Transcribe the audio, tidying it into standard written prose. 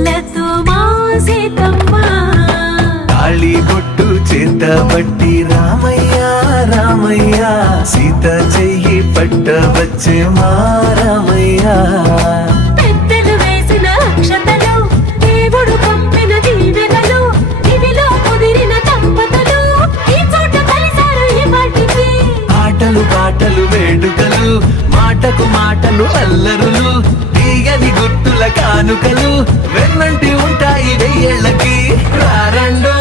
ఆశలతో మా సీతమ్మ తాళి బొట్టు చేత బట్టి రామయ్య రామయ్య సీత చెయ్యి పట్ట వచ్చే మా రామయ్య పెద్దలు వేసిన అక్షతలు దేవుడు పంపిన దీవెనలు ఇవిలో కుదిరిన దంపతులు ఈ చోట కలిసారు ఈ పాటికి ఆటలు పాటలు వేడుకలు మాటకు మాటలు అల్లరులు తీయని గుర్తుల కానుకలు వెన్నంటి ఉంటాయి వెయ్యేళ్ళకి రారండో